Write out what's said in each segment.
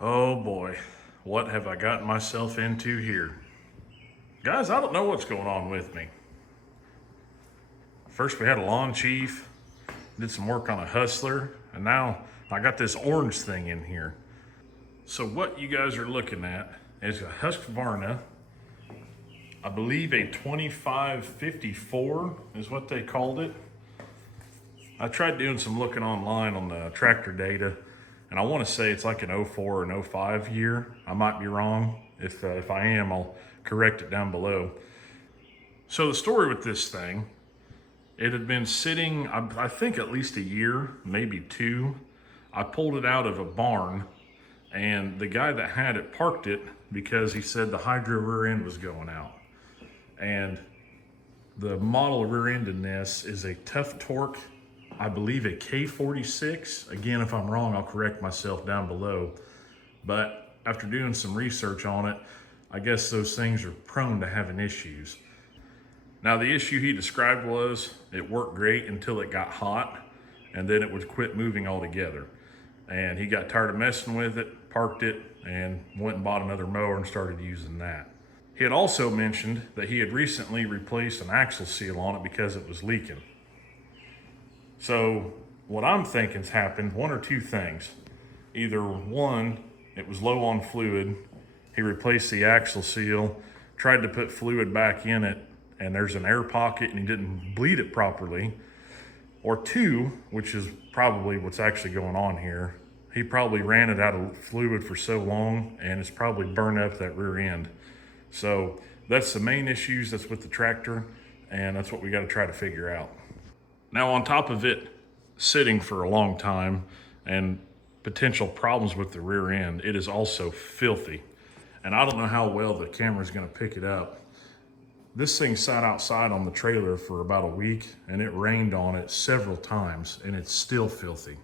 Oh boy, what have I gotten myself into here? Guys, I don't know what's going on with me. First we had a lawn chief, did some work on a hustler, and now I got this orange thing in here. So what you guys are looking at is a Husqvarna, I believe a 2554 is what they called it. I tried doing some looking online on the tractor data, and I want to say it's like an '04 and '05 year. I might be wrong. If I am, I'll correct it down below. So the story with this thing, it had been sitting, I think at least a year, maybe two. I pulled it out of a barn, and the guy that had it parked it because he said the hydro rear end was going out. And the model rear end in this is a Tough Torque, I believe a K46. Again, if I'm wrong, I'll correct myself down below. But after doing some research on it, I guess those things are prone to having issues. Now, the issue he described was it worked great until it got hot, and then it would quit moving altogether. And he got tired of messing with it, parked it, and went and bought another mower and started using that. He had also mentioned that he had recently replaced an axle seal on it because it was leaking. So what I'm thinking's happened, one or two things. Either one, it was low on fluid, he replaced the axle seal, tried to put fluid back in it, and there's an air pocket and he didn't bleed it properly. Or two, which is probably what's actually going on here, he probably ran it out of fluid for so long and it's probably burned up that rear end. So that's the main issues that's with the tractor, and that's what we got to try to figure out. Now, on top of it sitting for a long time and potential problems with the rear end, it is also filthy. And I don't know how well the camera is going to pick it up. This thing sat outside on the trailer for about a week, and it rained on it several times, and it's still filthy.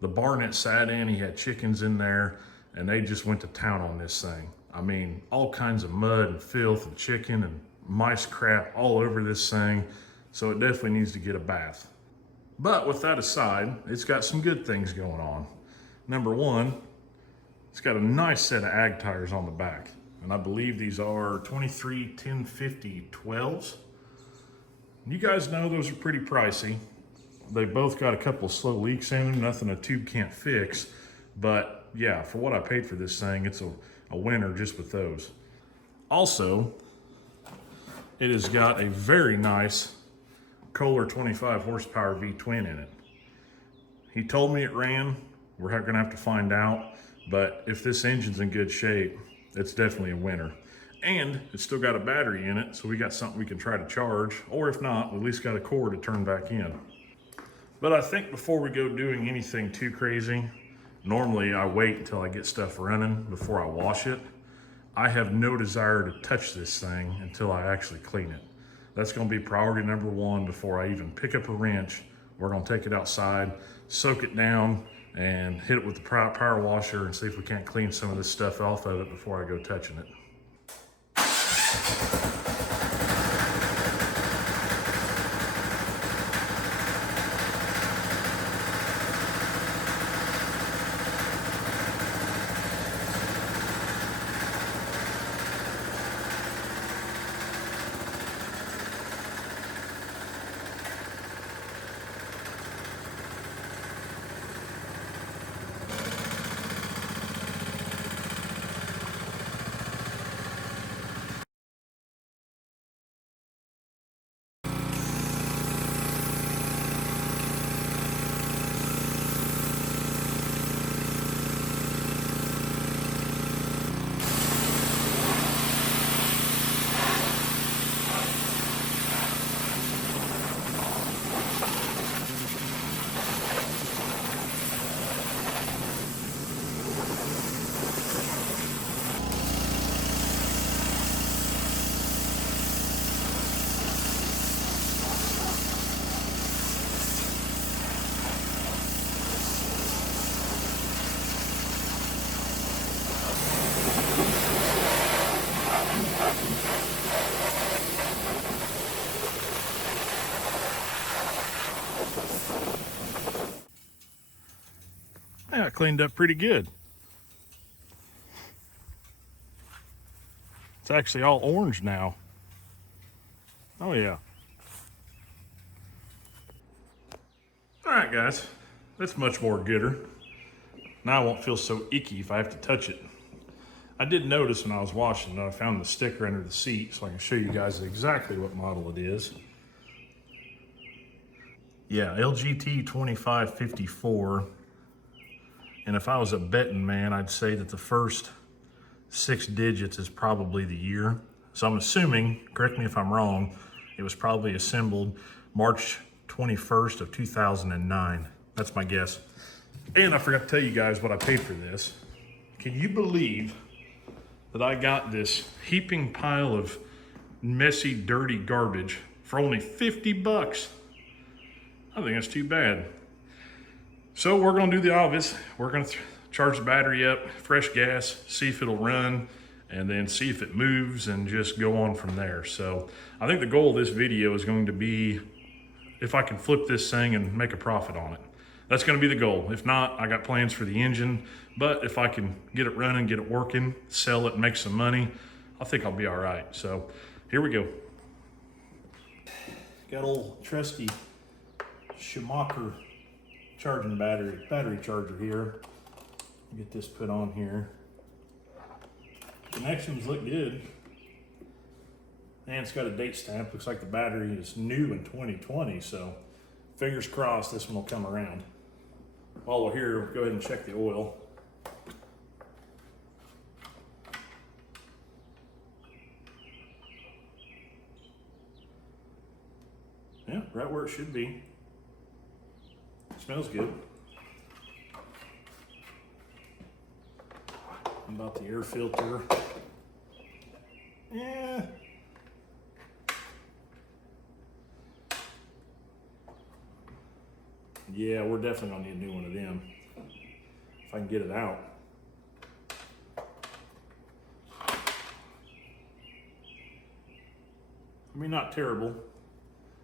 The barn it sat in, he had chickens in there, and they just went to town on this thing. I mean, all kinds of mud and filth and chicken and mice crap all over this thing. So it definitely needs to get a bath. But with that aside, it's got some good things going on. Number one, it's got a nice set of ag tires on the back. And I believe these are 23 1050 12s. You guys know those are pretty pricey. They both got a couple of slow leaks in them, nothing a tube can't fix. But yeah, for what I paid for this thing, it's a winner just with those. Also, it has got a very nice Kohler 25 horsepower V-twin in it. He told me it ran. We're gonna have to find out, but if this engine's in good shape, it's definitely a winner. And it's still got a battery in it, so we got something we can try to charge, or if not, we at least got a cord to turn back in. But I think before we go doing anything too crazy, normally I wait until I get stuff running before I wash it. I have no desire to touch this thing until I actually clean it. That's gonna be priority number one before I even pick up a wrench. We're gonna take it outside, soak it down, and hit it with the power washer and see if we can't clean some of this stuff off of it before I go touching it. Yeah, it cleaned up pretty good. It's actually all orange now. Oh yeah. All right, guys, that's much more gooder. Now I won't feel so icky if I have to touch it. I did notice when I was washing that I found the sticker under the seat, so I can show you guys exactly what model it is. Yeah, LGT 2554. And if I was a betting man, I'd say that the first 6 digits is probably the year. So I'm assuming, correct me if I'm wrong, it was probably assembled March 21st of 2009. That's my guess. And I forgot to tell you guys what I paid for this. Can you believe that I got this heaping pile of messy, dirty garbage for only 50 bucks? I think that's too bad. So we're gonna do the obvious. We're gonna charge the battery up, fresh gas, see if it'll run, and then see if it moves and just go on from there. So I think the goal of this video is going to be if I can flip this thing and make a profit on it. That's gonna be the goal. If not, I got plans for the engine, but if I can get it running, get it working, sell it, make some money, I think I'll be all right. So here we go. Got old trusty Schumacher charging battery charger here. Get this put on here. Connections look good. And it's got a date stamp. Looks like the battery is new in 2020, so fingers crossed this one will come around. While we're here, we'll go ahead and check the oil. Yeah, right where it should be. Smells good. How about the air filter? Yeah. Yeah, we're definitely gonna need a new one of them. If I can get it out. I mean, not terrible.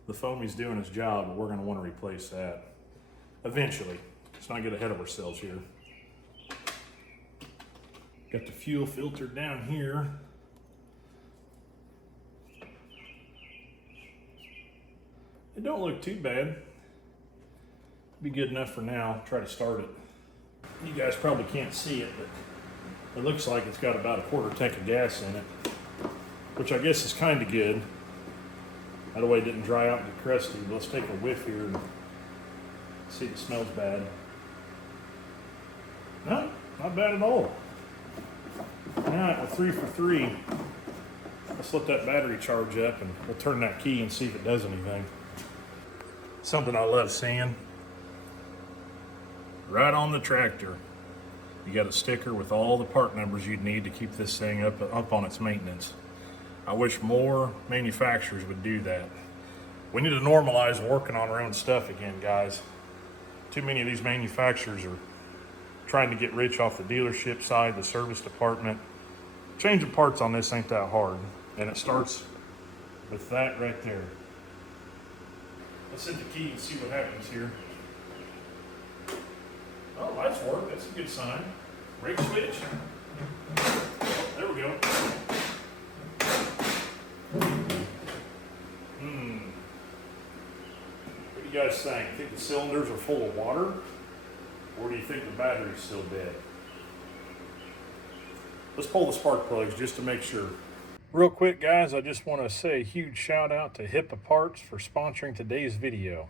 The foamy's doing its job, but we're gonna wanna replace that eventually. Let's not get ahead of ourselves here. Got the fuel filter down here. It don't look too bad. Be good enough for now. Try to start it. You guys probably can't see it, but it looks like it's got about a quarter tank of gas in it, which I guess is kind of good. That way it didn't dry out and get crusty. But let's take a whiff here and see if it smells bad. No, not bad at all. All right, we're 3 for 3. Let's let that battery charge up and we'll turn that key and see if it does anything. Something I love seeing. Right on the tractor, you got a sticker with all the part numbers you'd need to keep this thing up on its maintenance. I wish more manufacturers would do that. We need to normalize working on our own stuff again, guys. Too many of these manufacturers are trying to get rich off the dealership side, the service department. Changing parts on this ain't that hard, and it starts with that right there. Let's hit the key and see what happens here. Oh, lights work. That's a good sign. Brake switch. There we go. What do you guys think? Think the cylinders are full of water? Or do you think the battery's still dead? Let's pull the spark plugs just to make sure. Real quick, guys, I just want to say a huge shout out to HIPA Parts for sponsoring today's video.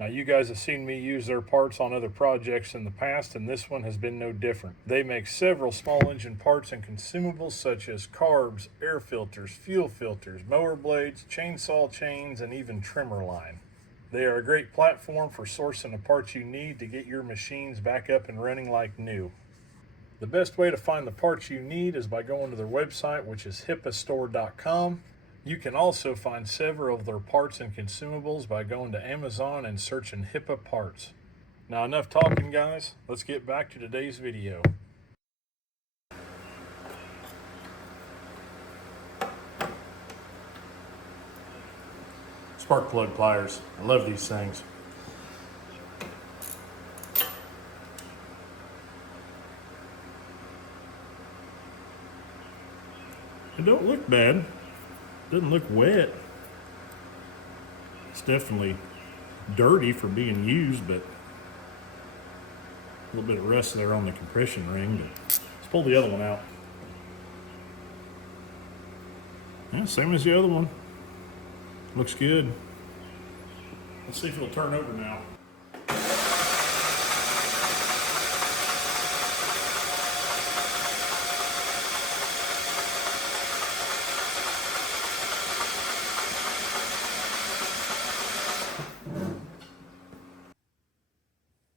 Now, you guys have seen me use their parts on other projects in the past, and this one has been no different. They make several small engine parts and consumables such as carbs, air filters, fuel filters, mower blades, chainsaw chains, and even trimmer line. They are a great platform for sourcing the parts you need to get your machines back up and running like new. The best way to find the parts you need is by going to their website, which is hipastore.com. You can also find several of their parts and consumables by going to Amazon and searching HIPA parts. Now, enough talking, guys. Let's get back to today's video. Spark plug pliers. I love these things. It don't look bad. Doesn't look wet. It's definitely dirty for being used, but a little bit of rust there on the compression ring. But let's pull the other one out. Yeah, same as the other one. Looks good. Let's see if it'll turn over now.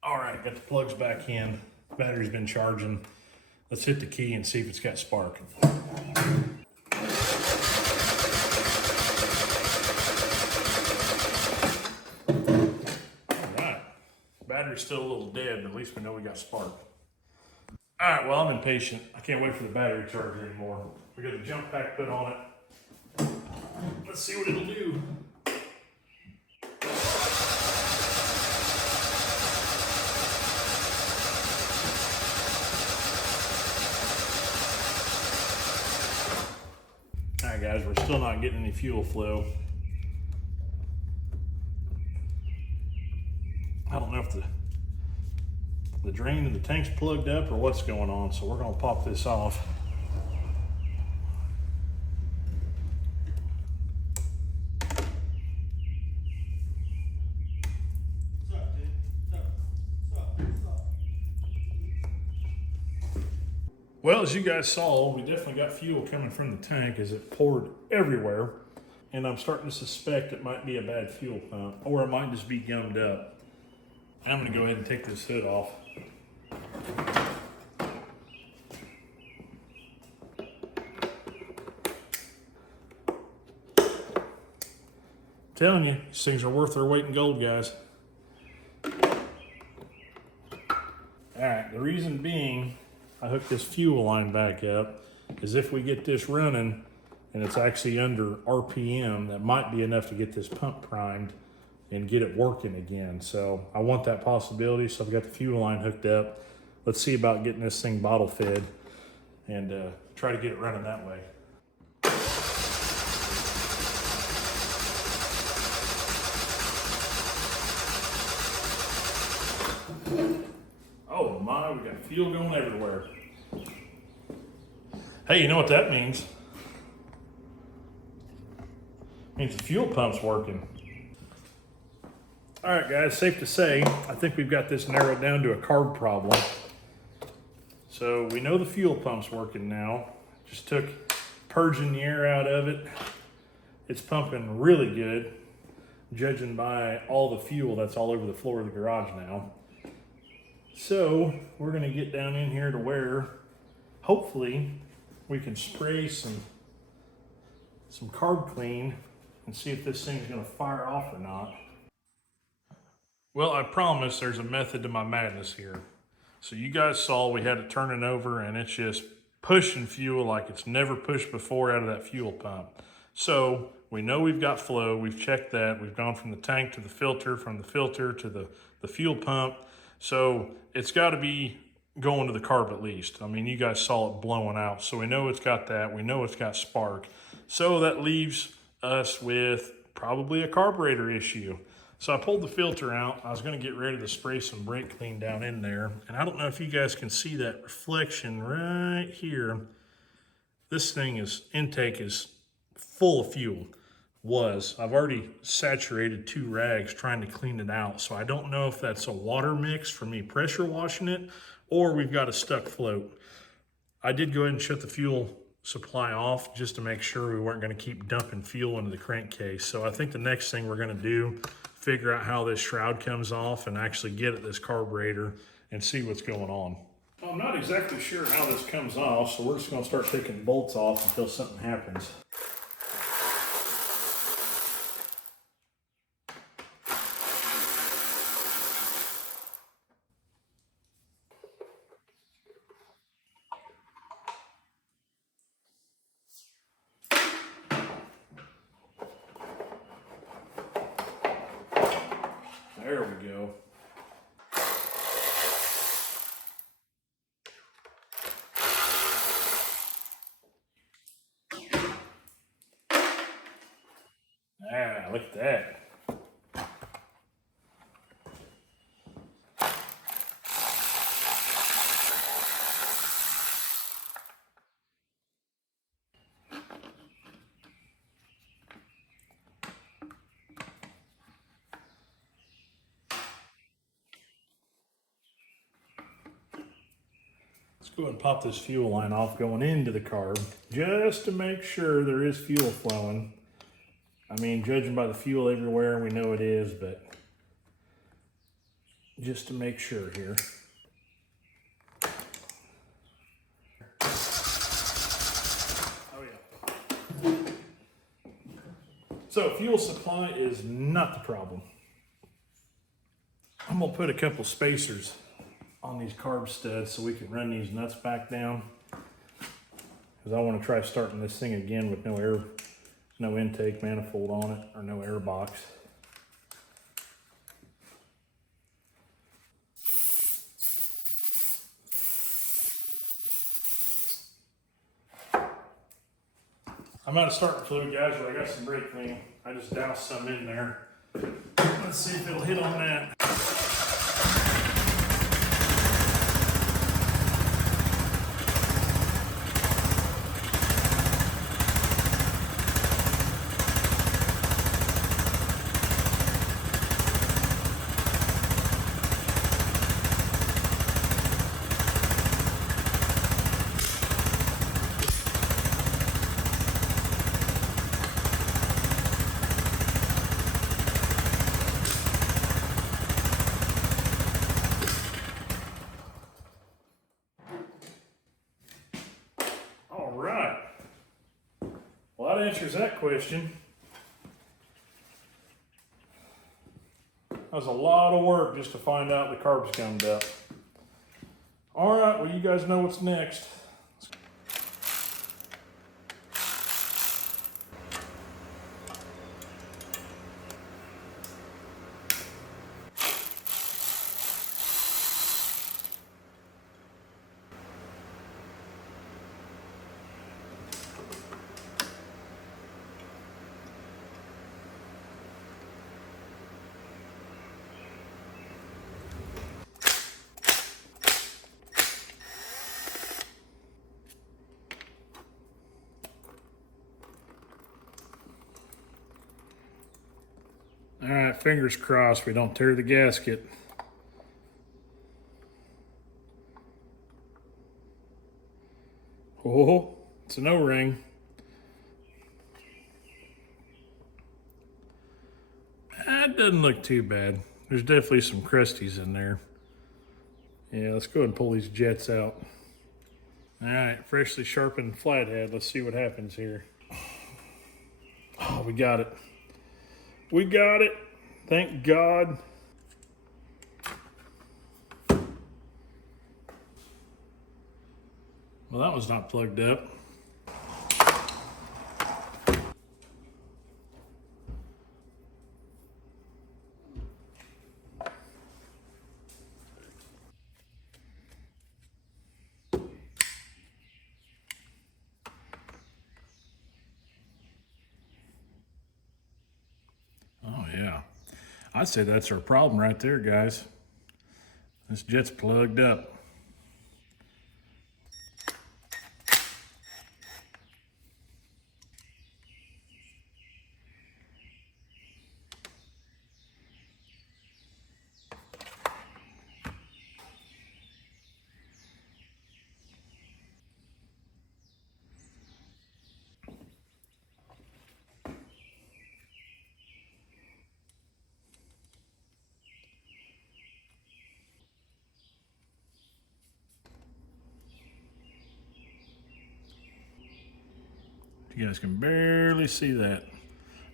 All right, got the plugs back in. Battery's been charging. Let's hit the key and see if it's got spark. Battery's still a little dead, but at least we know we got spark. All right, well, I'm impatient. I can't wait for the battery charger anymore. We got the jump pack put on it. Let's see what it'll do. All right, guys, we're still not getting any fuel flow. I don't know if the drain in the tank's plugged up or what's going on, so we're gonna pop this off. Well, as you guys saw, we definitely got fuel coming from the tank as it poured everywhere, and I'm starting to suspect it might be a bad fuel pump, or it might just be gummed up. I'm gonna go ahead and take this hood off. Telling you, these things are worth their weight in gold, guys. All right, the reason being I hooked this fuel line back up is if we get this running and it's actually under RPM, that might be enough to get this pump primed and get it working again. So I want that possibility, so I've got the fuel line hooked up. Let's see about getting this thing bottle fed and try to get it running that way. Oh my, we got fuel going everywhere. Hey, you know what that means? It means the fuel pump's working. All right, guys, safe to say, I think we've got this narrowed down to a carb problem. So we know the fuel pump's working now. Just took purging the air out of it. It's pumping really good, judging by all the fuel that's all over the floor of the garage now. So we're gonna get down in here to where hopefully we can spray some carb clean and see if this thing's gonna fire off or not. Well, I promise there's a method to my madness here. So you guys saw we had it turning over and it's just pushing fuel like it's never pushed before out of that fuel pump. So we know we've got flow, we've checked that. We've gone from the tank to the filter, from the filter to the fuel pump. So it's gotta be going to the carb at least. I mean, you guys saw it blowing out. So we know it's got that, we know it's got spark. So that leaves us with probably a carburetor issue. So I pulled the filter out. I was gonna get ready to spray some brake clean down in there. And I don't know if you guys can see that reflection right here. This intake is full of fuel. I've already saturated 2 rags trying to clean it out. So I don't know if that's a water mix for me pressure washing it, or we've got a stuck float. I did go ahead and shut the fuel supply off just to make sure we weren't gonna keep dumping fuel into the crankcase. So I think the next thing we're gonna do, figure out how this shroud comes off and actually get at this carburetor and see what's going on. I'm not exactly sure how this comes off, so we're just gonna start taking bolts off until something happens. There we go. right, look at that. Let's go ahead and pop this fuel line off going into the carb just to make sure there is fuel flowing. I mean, judging by the fuel everywhere, we know it is, but just to make sure here. Oh yeah. So fuel supply is not the problem. I'm gonna put a couple spacers on these carb studs so we can run these nuts back down, because I want to try starting this thing again with no intake manifold on it, or no air box. I'm out of starting fluid, guys, but I got some brake clean. I just doused some in there. Let's see if it'll hit on that. All right. Well, that answers that question. That was a lot of work just to find out the carbs gummed up. All right, well, you guys know what's next. All right, fingers crossed we don't tear the gasket. Oh, it's an O-ring. That doesn't look too bad. There's definitely some crusties in there. Yeah, let's go ahead and pull these jets out. All right, freshly sharpened flathead. Let's see what happens here. Oh, we got it. We got it. Thank God. Well, that was not plugged up. Oh, yeah. I'd say that's our problem right there, guys. This jet's plugged up. You guys can barely see that.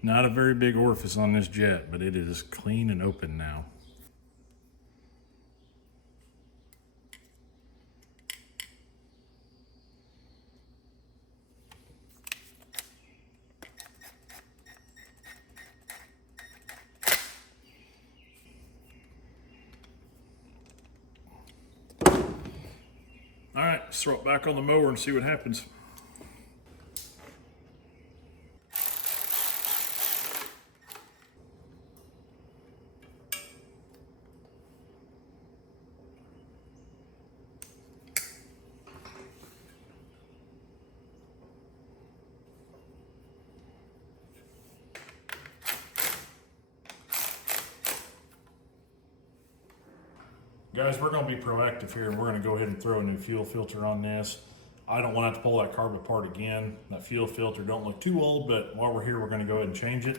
Not a very big orifice on this jet, but it is clean and open now. All right, let's throw it back on the mower and see what happens. Guys, we're gonna be proactive here and we're gonna go ahead and throw a new fuel filter on this. I don't want to have to pull that carb apart again. That fuel filter don't look too old, but while we're here, we're gonna go ahead and change it.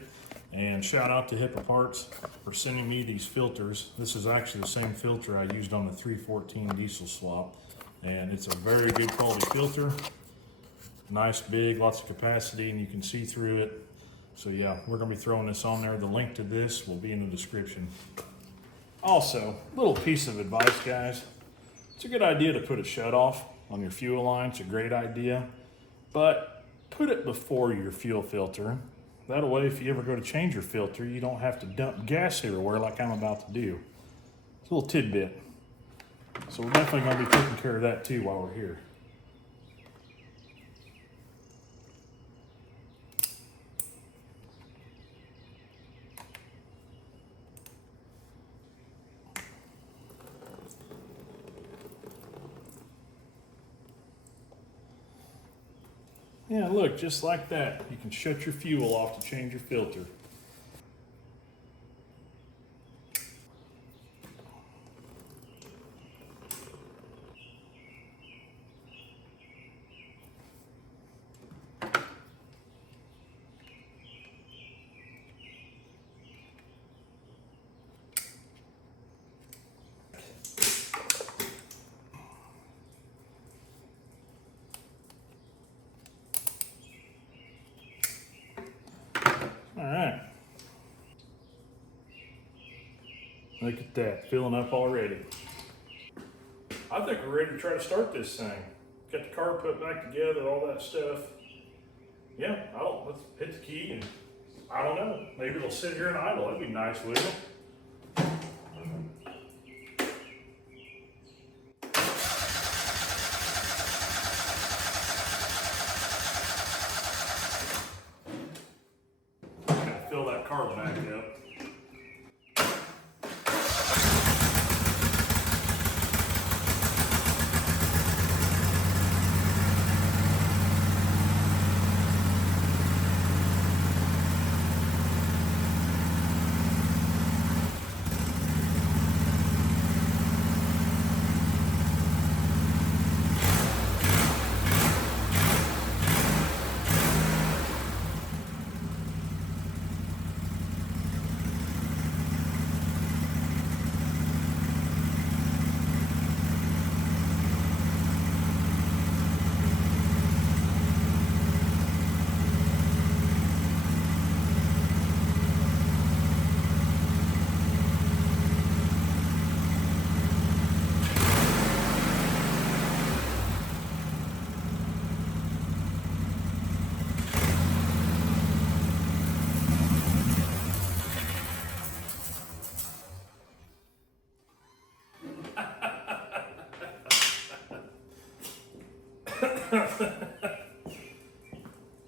And shout out to HIPA Parts for sending me these filters. This is actually the same filter I used on the 314 diesel swap. And it's a very good quality filter. Nice, big, lots of capacity, and you can see through it. So yeah, we're gonna be throwing this on there. The link to this will be in the description. Also, little piece of advice, guys. It's a good idea to put a shutoff on your fuel line. It's a great idea, but put it before your fuel filter. That way, if you ever go to change your filter, you don't have to dump gas everywhere like I'm about to do. It's a little tidbit. So we're definitely gonna be taking care of that too while we're here. Yeah, look, just like that. You can shut your fuel off to change your filter. All right. Look at that, filling up already. I think we're ready to try to start this thing. Get the car put back together, all that stuff. Yeah, let's hit the key and I don't know, maybe it'll sit here and idle. That'd be nice, wouldn't it? Gotta fill that car back up.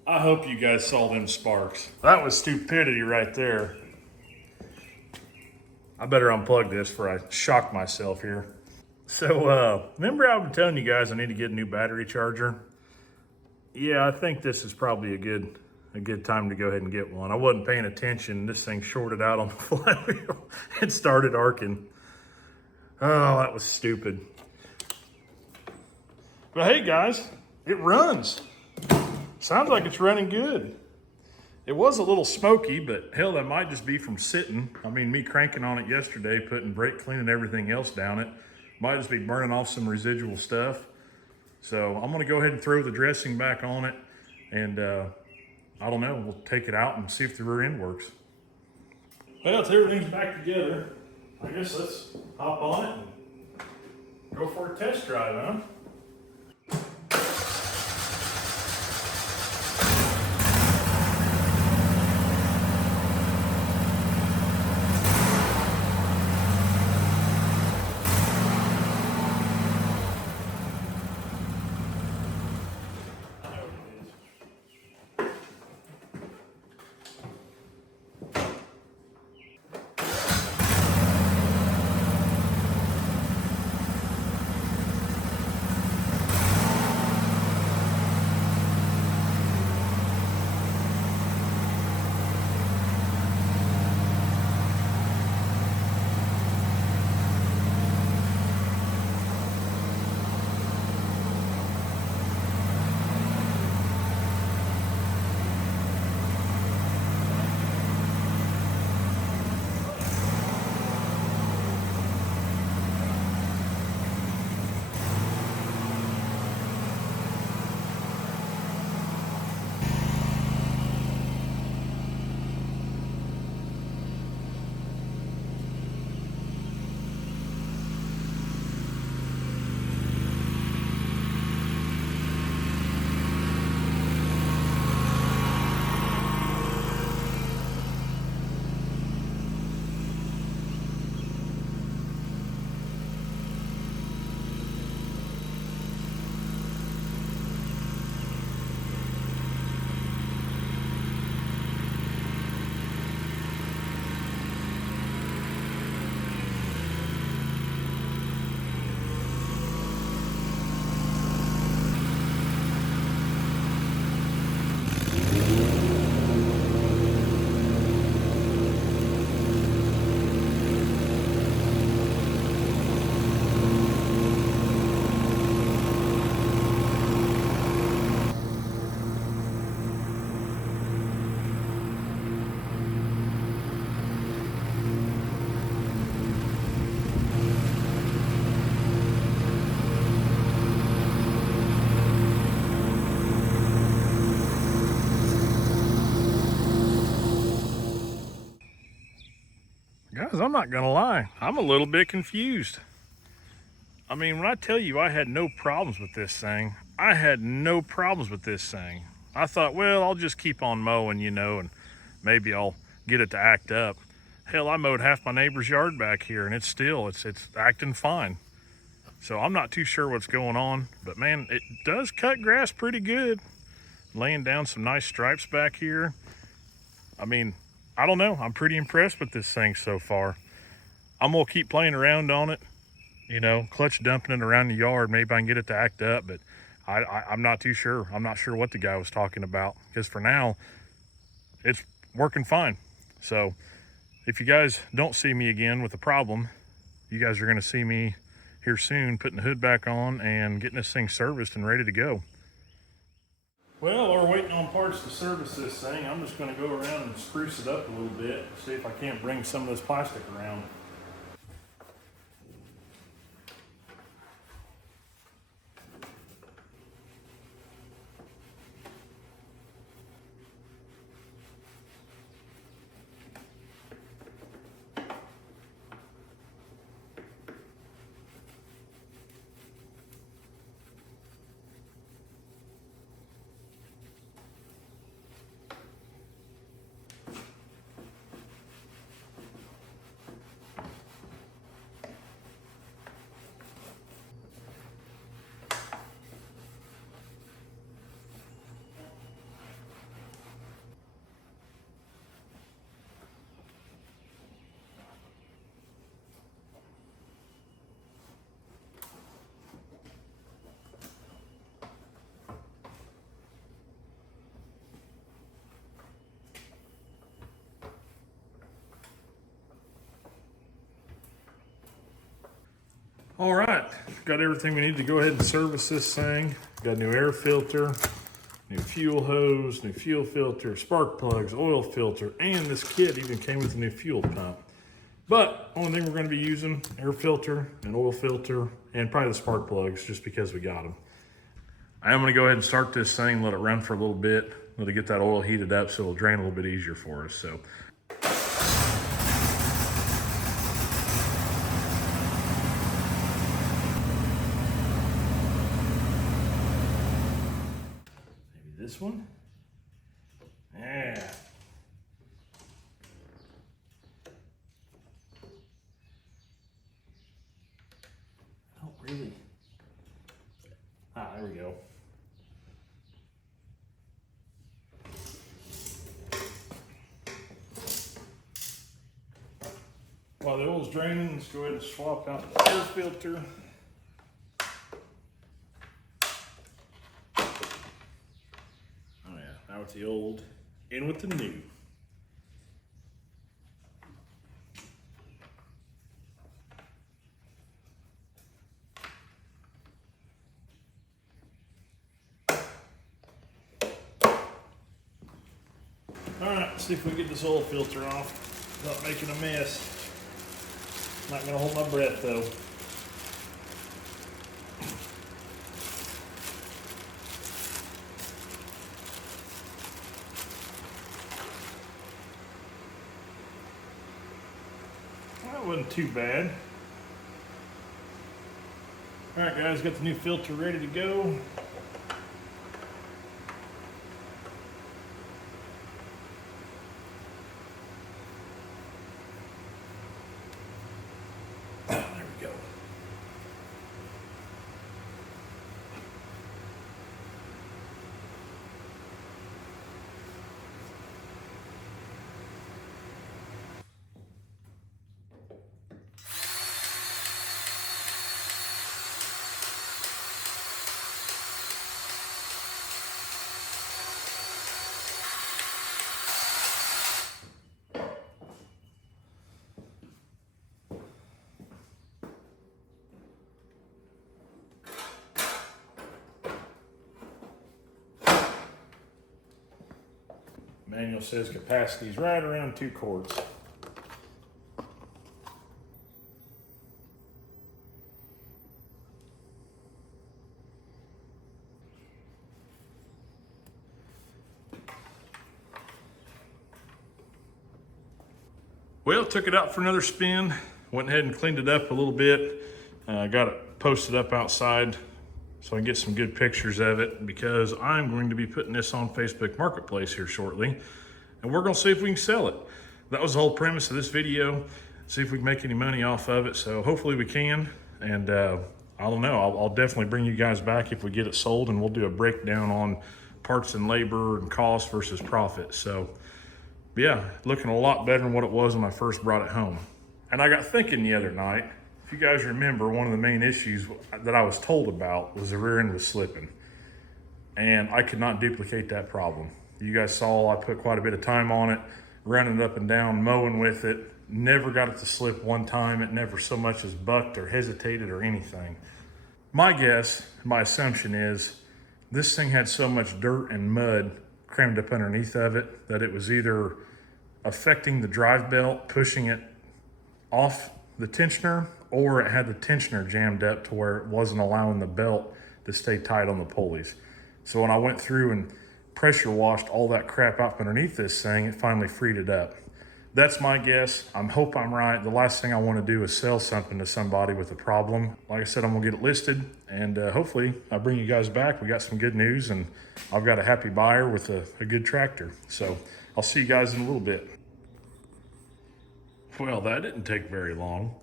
I hope you guys saw them sparks. That was stupidity right there. I better unplug this before I shock myself here. So, remember I've been telling you guys I need to get a new battery charger? Yeah, I think this is probably a good time to go ahead and get one. I wasn't paying attention. This thing shorted out on the flywheel and started arcing. Oh, that was stupid. But hey guys, it runs. Sounds like it's running good. It was a little smoky, but hell, that might just be from sitting. I mean, me cranking on it yesterday, putting brake clean and everything else down it, might just be burning off some residual stuff. So I'm gonna go ahead and throw the dressing back on it, and I don't know, we'll take it out and see if the rear end works. Well, if everything's back together, I guess let's hop on it and go for a test drive, huh? guys, I'm not gonna lie, I'm a little bit confused. I mean, when I tell you I had no problems with this thing, I had no problems with this thing. I thought, well, I'll just keep on mowing, you know, and maybe I'll get it to act up. Hell, I mowed half my neighbor's yard back here, and it's acting fine. So I'm not too sure what's going on, but man, it does cut grass pretty good. Laying down some nice stripes back here. I mean, I don't know. I'm pretty impressed with this thing so far. I'm gonna keep playing around on it, you know, clutch dumping it around the yard. Maybe I can get it to act up, but I'm not too sure. I'm not sure what the guy was talking about, because for now, it's working fine. So if you guys don't see me again with a problem, you guys are gonna see me here soon putting the hood back on and getting this thing serviced and ready to go. Well, we're waiting on parts to service this thing. I'm just gonna go around and spruce it up a little bit, see if I can't bring some of this plastic around. All right, got everything we need to go ahead and service this thing. Got a new air filter, new fuel hose, new fuel filter, spark plugs, oil filter, and this kit even came with a new fuel pump. But only thing we're gonna be using, air filter, an oil filter, and probably the spark plugs, just because we got them. I am gonna go ahead and start this thing, let it run for a little bit, let it get that oil heated up so it'll drain a little bit easier for us. So. This one? Yeah. I don't really. There we go. While the oil's draining, let's go ahead and swap out the air filter. Out with the old, in with the new. All right, let's see if we can get this oil filter off without making a mess. Not gonna hold my breath though. That wasn't too bad. All right, guys, got the new filter ready to go. There we go. Manual says capacity is right around 2 quarts. Well, took it out for another spin, went ahead and cleaned it up a little bit. Got it posted up outside so I can get some good pictures of it, because I'm going to be putting this on Facebook Marketplace here shortly, and we're gonna see if we can sell it. That was the whole premise of this video, see if we can make any money off of it. So hopefully we can, and I don't know, I'll definitely bring you guys back if we get it sold, and we'll do a breakdown on parts and labor and cost versus profit. So yeah, looking a lot better than what it was when I first brought it home. And I got thinking the other night, if you guys remember, one of the main issues that I was told about was the rear end was slipping. And I could not duplicate that problem. You guys saw I put quite a bit of time on it, running it up and down, mowing with it. Never got it to slip one time. It never so much as bucked or hesitated or anything. My guess, my assumption is, this thing had so much dirt and mud crammed up underneath of it that it was either affecting the drive belt, pushing it off the tensioner, or it had the tensioner jammed up to where it wasn't allowing the belt to stay tight on the pulleys. So when I went through and pressure washed all that crap up underneath this thing, it finally freed it up. That's my guess. I hope I'm right. The last thing I want to do is sell something to somebody with a problem. Like I said, I'm gonna get it listed, and hopefully I'll bring you guys back. We got some good news, and I've got a happy buyer with a good tractor. So I'll see you guys in a little bit. Well, that didn't take very long.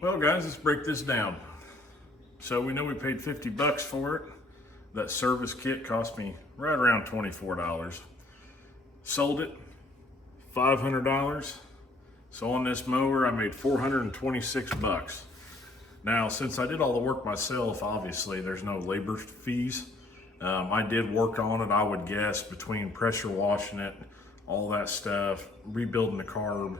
Well guys, let's break this down. So we know we paid 50 bucks for it. That service kit cost me right around $24. Sold it, $500. So on this mower, I made 426 bucks. Now, since I did all the work myself, obviously there's no labor fees. I did work on it, I would guess, between pressure washing it, all that stuff, rebuilding the carb,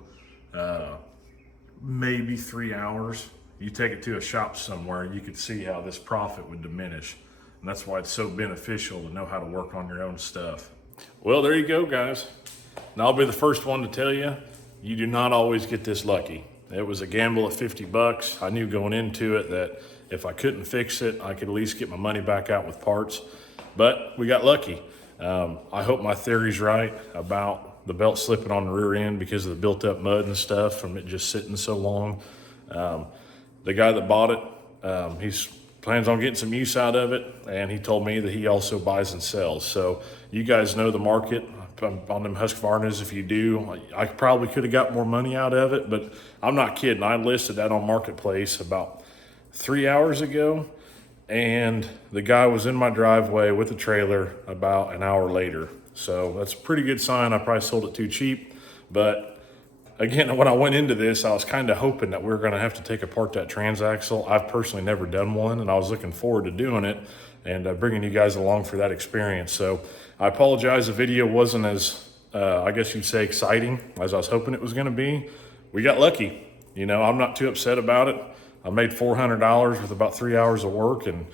maybe 3 hours. You take it to a shop somewhere, you could see how this profit would diminish. And that's why it's so beneficial to know how to work on your own stuff. Well, there you go, guys. And I'll be the first one to tell you, you do not always get this lucky. It was a gamble at 50 bucks. I knew going into it that if I couldn't fix it, I could at least get my money back out with parts. But we got lucky. I hope my theory's right about the belt slipping on the rear end because of the built up mud and stuff from it just sitting so long. The guy that bought it, he's plans on getting some use out of it, and he told me that he also buys and sells. So you guys know the market on them Husqvarnas. If you do, I probably could have got more money out of it, but I'm not kidding. I listed that on Marketplace about 3 hours ago, and the guy was in my driveway with the trailer about an hour later. So that's a pretty good sign. I probably sold it too cheap, but again, when I went into this, I was kind of hoping that we were going to have to take apart that transaxle. I've personally never done one, and I was looking forward to doing it and bringing you guys along for that experience. So I apologize, the video wasn't as, I guess you'd say, exciting as I was hoping it was going to be. We got lucky. You know, I'm not too upset about it. I made $400 with about 3 hours of work, and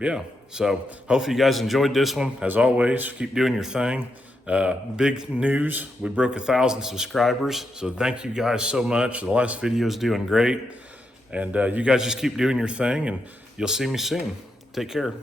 yeah. So hopefully you guys enjoyed this one. As always, keep doing your thing. Big news, we broke 1,000 subscribers, so thank you guys so much. The last video is doing great, and you guys just keep doing your thing, and you'll see me soon. Take care.